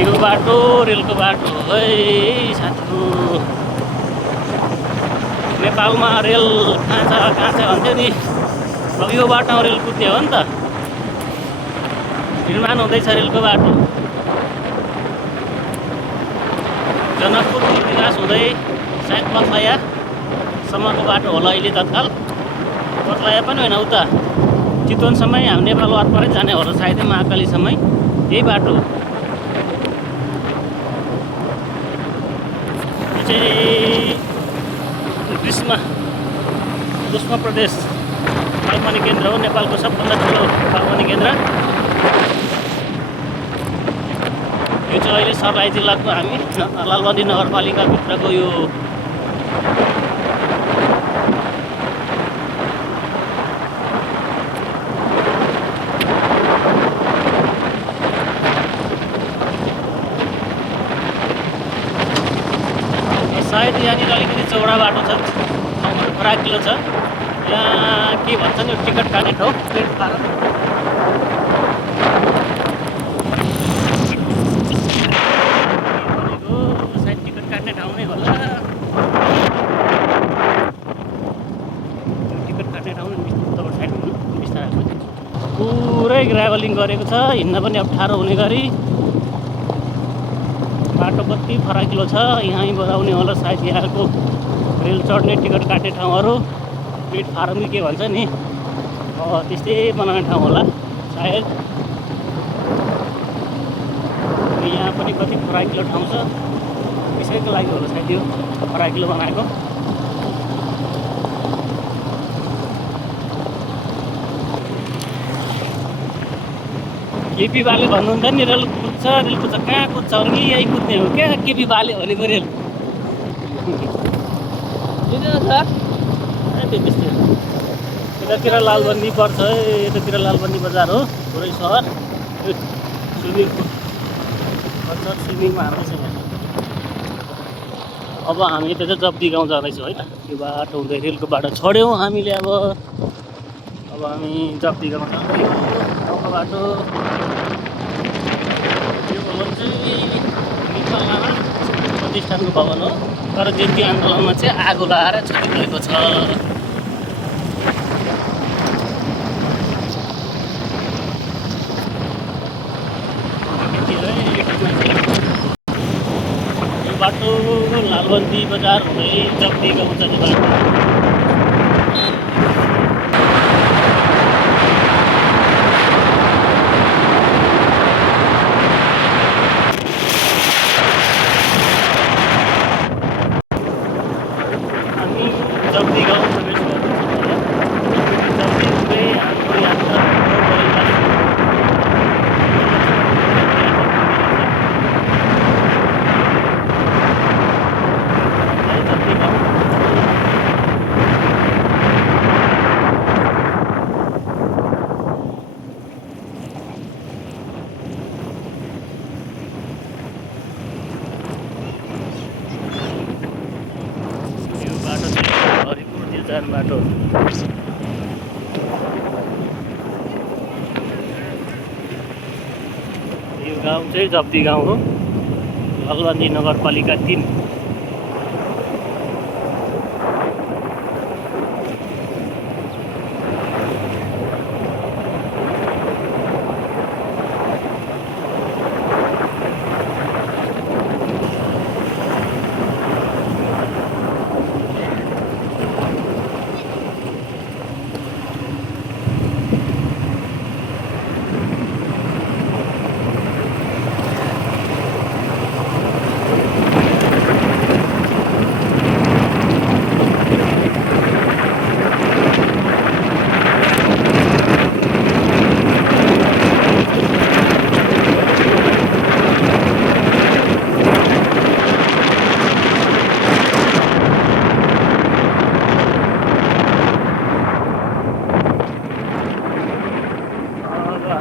यो बाटो रेलको बाटो है साथीहरू। नेपालमा रेल कहाँ छ भन्थ्यो नि। अब यो बाटोमा रेल कुद्ने हो नि त। निर्माण हुँदैछ रेलको बाटो। जनकपुर विकास हुँदै सायद पथलयासम्मको बाटो होला अहिले तत्काल। पथलया पनि होइन उता चितवनसम्मै हामी नेपाल वारपारै जाने होला सायदै महाकालीसम्मै यही बाटो। यो चाहिँ ग्रीष्म प्रदेश बागवानी केन्द्र हो। नेपालको सबभन्दा ठुलो बागवानी केन्द्र यो चाहिँ अहिले सर्लाही जिल्लाको हामी लालबन्दी नगरपालिकाभित्रको यो सायद यहाँनिर अलिकति चौडा बाटो छ, ठाउँहरू फराकिलो छ। यहाँ के भन्छ नि टिकट काट्ने ठाउँ प्लेटफार्म। सायद टिकट काट्ने ठाउँ नै होला। टिकट काट्ने ठाउँ तपाईँ साइड बिस्तारै पुरै ग्राभलिङ गरेको छ, हिँड्न पनि अप्ठ्यारो हुने गरी। बाटो कति फराकिलो छ। यहीँबाट आउने होला सायद यहाँको रेल चढ्ने टिकट काट्ने ठाउँहरू प्लेटफार्म के भन्छ नि त्यस्तै बनाउने ठाउँ होला सायद। यहाँ पनि कति फराकिलो ठाउँ छ, त्यसैको लागि होला सायद यो फराकिलो बनाएको। केपी बाले भन्नुहुन्छ नि रेल कुद्छ कहाँ कुद्छ भने यहीँ कुद्ने हो क्या केपी बाले भनेको रेल। त्यस्तै यतातिर लालबन्दी पर्छ है, यतातिर लालबन्दी बजार हो पुरै सहर। स्विमिङमा हाल्दैछ यहाँ। अब हामी यता चाहिँ जब्दी गाउँ जाँदैछौँ है त। यो बाटो हुँदै रेलको बाटो छोड्यौँ हामीले। अब हामी जब्दी गाउँ जाँदैछौँ गाउँको बाटो। यो भवन चाहिँ नेपाल प्रतिष्ठानको भवन हो, तर जयन्ती आन्दोलनमा चाहिँ आगो लगाएर छोडिरहेको छ। यो बाटो लालबन्दी बजार हुँदै जब्दी गाउँ जाने बाटो। जब्दी गाउँ प्रवेश गर्दैछौँ। जब्दी हुँदै हाम्रो यात्रा जब्दी गाउँ। यो बाटो चाहिँ हरिपुरतिर जाने बाटो। यो गाउँ चाहिँ जब्दी गाउँ हो, लालबन्दी नगरपालिका 3।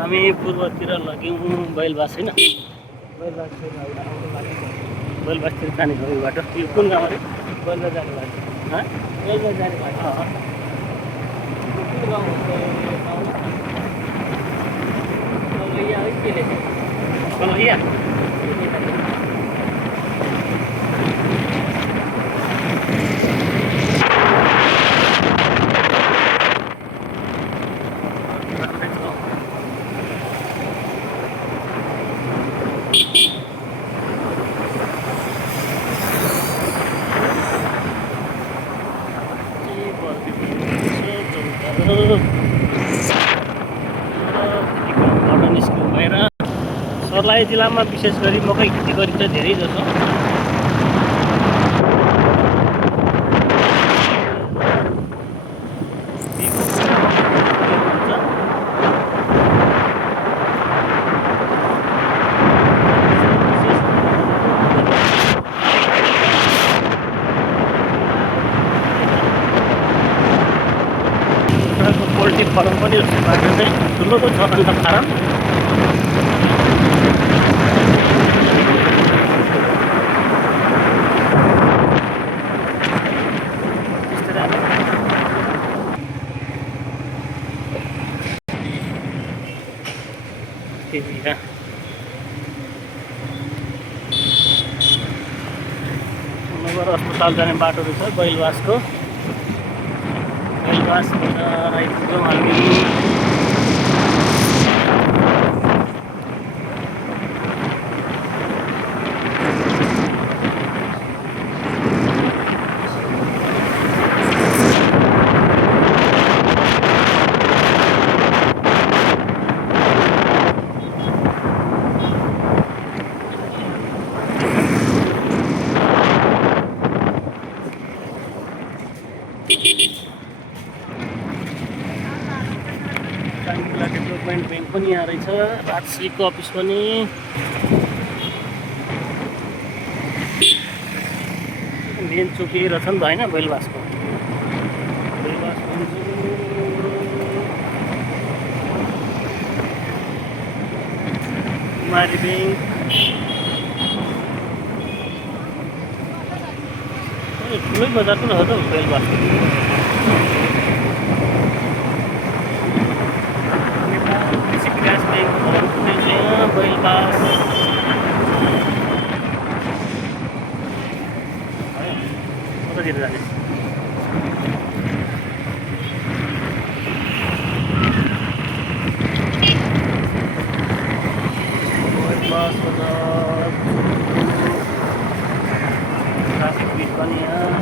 हामी पूर्वतिर लग्यौँ बैलबास होइन, बैलबासतिर जाने हो। यो बाटो यो कुन गाउँ अरे? बैलबास जाने बाटो। बैलबास जाने बाटो कुन गाउँ हो? कलैया है के लेखेको? कलैया निस्क्नु भएर सर्लाही जिल्लामा विशेष गरी मकै खेती गरिन्छ धेरै जसो। पोल्ट्री फार्म पनि बाटो चाहिँ ठुलो छ अन्त फारम नगर अस्पताल जाने बाटो रहेछ बैलवासको। बैलवासबाट आइपुग्यौँ हामी। डेभलपमेन्ट ब्याङ्क पनि यहाँ रहेछ, राजश्रीको अफिस पनि। मेन चोक यही रहेछ नि त होइन बैलवासको। कुमारी ब्याङ्क ठुलै बजार पनि हो त बैलवासको। बैलवास कतातिर जाने? बैलवास बजार ट्राफिक ब्रिज पनि यहाँ।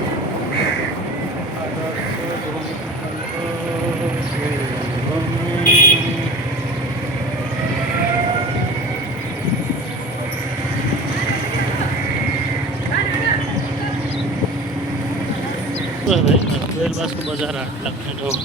बैलवासको बजार हाट लाग्ने ठाउँ।